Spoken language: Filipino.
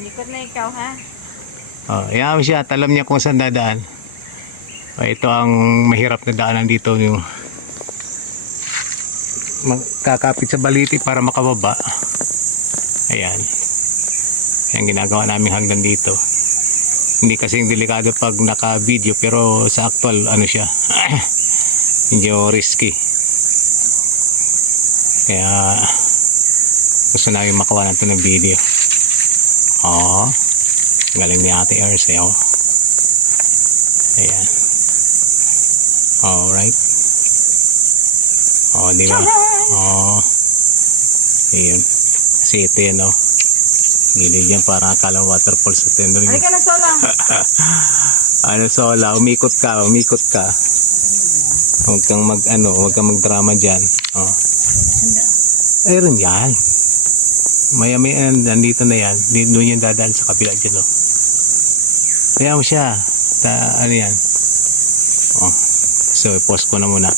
Likod na ikaw, ha? Oh, ayan mo siya, at alam niya kung saan dadaan. Oh, ito ang mahirap na daanan dito yung kakapit sa baliti para makababa. Ayan. Yan ginagawa namin hanggang dito. Hindi kasing delikado pag naka-video pero sa actual ano siya. medyo risky. Kaya gusto namin makawa natin ng video. Oo. Galing ni Ate Erse, oh. Ayan. Alright. Oh, di ba? Oh. Ayun. Kasi ito yan, oh. Gilid yan para akala waterfall sa tender niya. Halika na, Sola. Ano, Sola, umikot ka, umikot ka. Huwag kang mag, ano, huwag kang magdrama dyan. Oh. Ayun yan. Maya maya, nandito na yan. Doon yung dadaan sa kabila dyan, oh. Kaya mo siya. Ta, ano yan. Oh. So, post ko na muna.